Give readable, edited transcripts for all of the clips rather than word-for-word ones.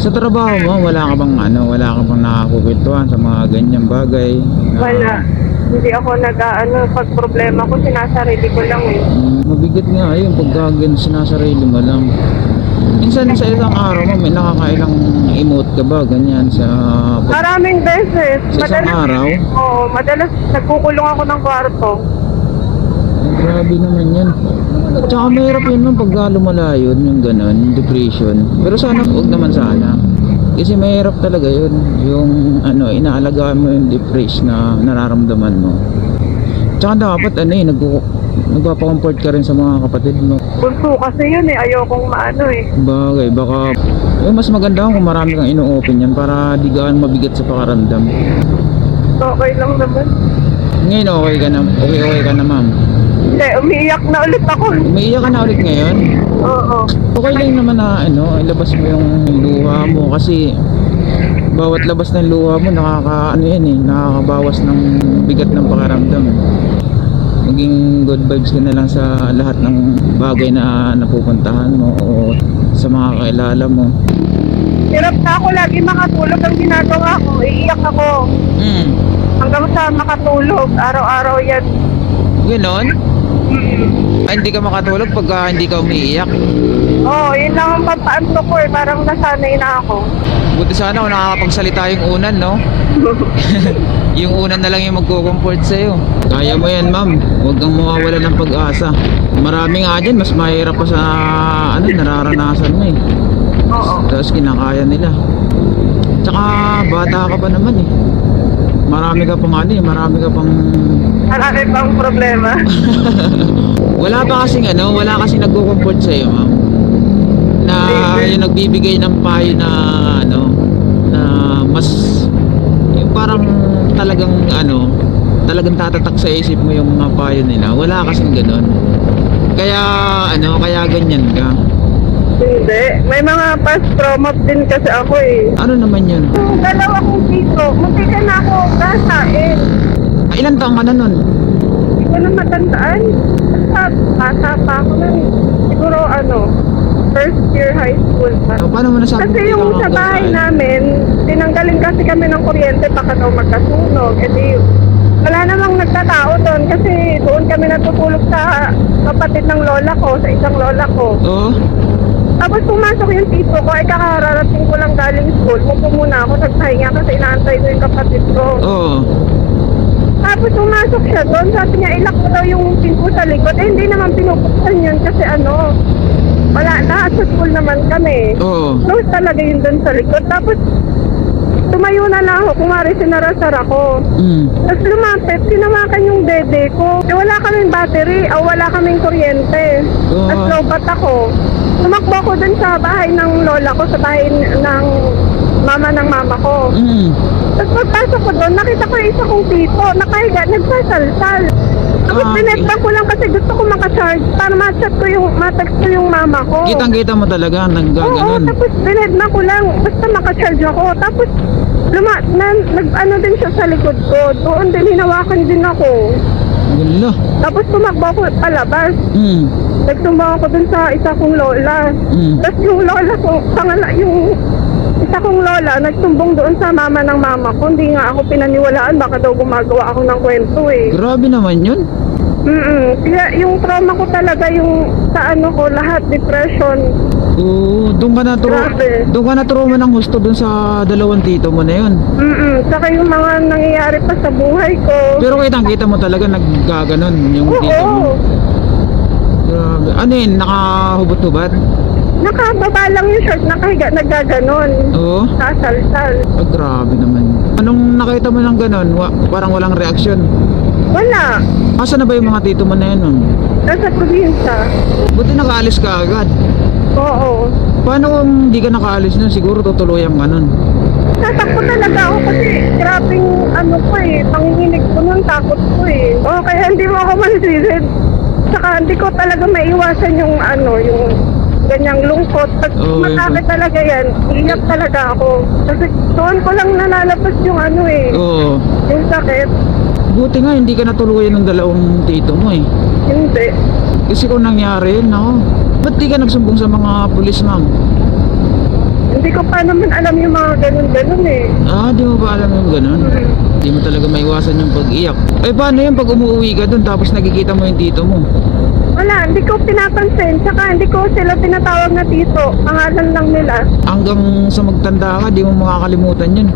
Sa trabaho mo, wala ka bang wala ka bang nakakukwentuhan sa mga ganyang bagay? Wala. Hindi ako pag problema ko, sinasarili ko lang eh. Mabigat nga yun pagka sinasarili mo lang. Minsan sa isang araw mo, may nakakailang emote ka ba? Ganyan sa... Maraming beses. Sa isang araw? Oo, madalas nagkukulong ako ng kwarto. Ay, grabe naman yan. Tsaka mahirap yun nung pagka lumala yun, yung gano'n, yung depression. Pero sana, huwag naman sana. Kasi mahirap talaga yun. Yung inaalagaan mo yung depression na nararamdaman mo. Tsaka dapat nagpapa-comfort ka rin sa mga kapatid mo. Bunso kasi yun eh, ayokong Bagay, baka mas maganda kung marami kang ino-open yan para di gaano mabigat sa pakaramdam. Okay lang naman. Ngayon okay ka na, okay ka na ma'am. Hindi, umiiyak na ulit ako. Umiiyak ka na ulit ngayon? Oo. Okay lang naman na ilabas mo yung luha mo kasi bawat labas ng luha mo nakakabawas ng bigat ng pakaramdam. Maging good vibes ka na lang sa lahat ng bagay na napupuntahan mo o sa mga kakilala mo. Hirap na ako lagi makatulog ang ginagawa ko. Iiyak ako. Hanggang sa makatulog. Araw-araw yan. Ganon? Ay, hindi ka makatulog pagka hindi ka umiiyak? Oo, yun lang ang pampaanto ko eh. Parang nasanay na ako. Buti sana kung nakakapagsalita yung unan, no? Yung unan na lang yung magko-comfort sa'yo. Kaya mo yan, ma'am. Huwag kang mawawala ng pag-asa. Marami nga dyan, mas mahirap pa sa nararanasan mo eh. Oo. Tapos kinakaya nila. Tsaka bata ka pa naman eh. Marami ka pang marami ka pang... Marami pang problema. wala kasing nagko-comfort sa'yo, ma'am. Na yung nagbibigay ng payo na na mas yung parang talagang tatatak sa isip mo yung mga payo nila. Wala kasing ganoon. Kaya ganyan ka. Hindi. May mga past trauma din kasi ako eh. Ano naman yun? Yung dalawa kong tito, munti ka na ako kasain. Ilang taong ka na nun? Hindi ko na matandaan. Basta pa ako nun. Siguro first year high school pa. Paano mo nasabi? Kasi yung sa bahay namin, tinanggalin kasi kami ng kuryente baka daw magkasunog. E di, wala namang nagtatao doon kasi doon kami natutulog sa kapatid ng lola ko, sa isang lola ko. Oo. Tapos pumasok yung tito ko, ay kakararating ko lang galing school. Mupo muna ako, nagpahinga kasi inaantay ko yung kapatid ko. Oo. Tapos pumasok siya doon, sabi niya ilak mo daw yung pinto sa likod. Eh hindi naman pinupuksan yun kasi wala na, sa school naman kami. Oo. Close talaga yun doon sa likod. Tapos tumayo na lang ako, kumari sinarasar ako. Tapos lumapit, sinawakan yung dede ko. Eh, wala kaming battery, wala kaming kuryente. Tapos lobat ako. Tumakbo ako dun sa bahay ng lola ko, sa bahay ng mama ko. Tapos pagpasok ko doon, nakita ko yung isa kong tito, nakahiga, nagsasalsal. Tapos binetbang ko lang kasi gusto ko makacharge para ma-text ko yung mama ko. Kitang-kita mo talaga, Oo, naggaganon. tapos binetbang ko lang, basta makacharge ako. Tapos din siya sa likod ko, doon din hinawakan din ako. Wala. Tapos tumakbo ako palabas. Nagtumbang ako dun sa isa kong lola. Tapos yung lola ko, yung isa kong lola, nagtumbong doon sa mama ng mama ko. Hindi nga ako pinaniwalaan, baka daw gumagawa ako ng kwento eh. Grabe naman yun. Kaya yung trauma ko talaga, yung sa ko, lahat, depression. Oo, doon ka na trauma ng husto doon sa dalawang tito mo na yun. Saka yung mga nangyayari pa sa buhay ko. Pero kitang-kita mo talaga naggaganon yung tito mo. Grabe. Ano yun, nakahubot-hubad? Nakababa lang yung short, nakahiga, naggaganon. Oo. Sasalsal. Grabe naman. Anong nakita mo ng ganon? Parang walang reaksyon? Wala. Asa na ba yung mga tito mo na yun? Nasa probinsya. Buti nakaalis ka agad. Oo. Paano kung hindi ka nakaalis nun? Siguro tutuluyan ka nun. Tatakot talaga ako kasi grabing panginginig ko nun, takot ko eh. Kaya hindi mo ako mansisid. Saka hindi ko talaga maiwasan yung yung ganyang lungkot. Pag masakit talaga yan, iyak talaga ako. Kasi doon ko lang nalalabas yung Oo. yung sakit. Buti nga hindi ka natuluyan ng dalawang tito mo eh. Hindi. Kasi kung nangyari yun, ba't di ka nagsumbong sa mga pulis, ma'am? Hindi ko pa naman alam yung mga ganun-ganun eh. Di mo ba alam yung ganun? Di mo talaga maiwasan yung pag-iyak. Eh, paano yun pag umuwi ka dun tapos nakikita mo yung tito mo? Wala, hindi ko pinapansin. Tsaka hindi ko sila tinatawag na tito. Pangalan lang nila. Hanggang sa magtanda ka, di mo makakalimutan yun.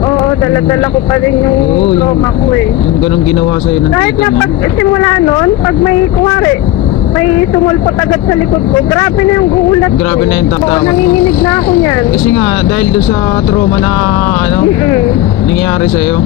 Oo, dala-dala ko pa rin yung Oo, trauma ko eh. Yung ganun ginawa sa'yo ng Kahit tito na mo. pag simula nun, pag may kuwari, may sumulpot agad sa likod ko, grabe na yung gulat ko. Grabe na yung takot. Oo, nanginginig na ako niyan. Kasi nga, dahil doon sa trauma na Mm-mm. nangyari sa'yo.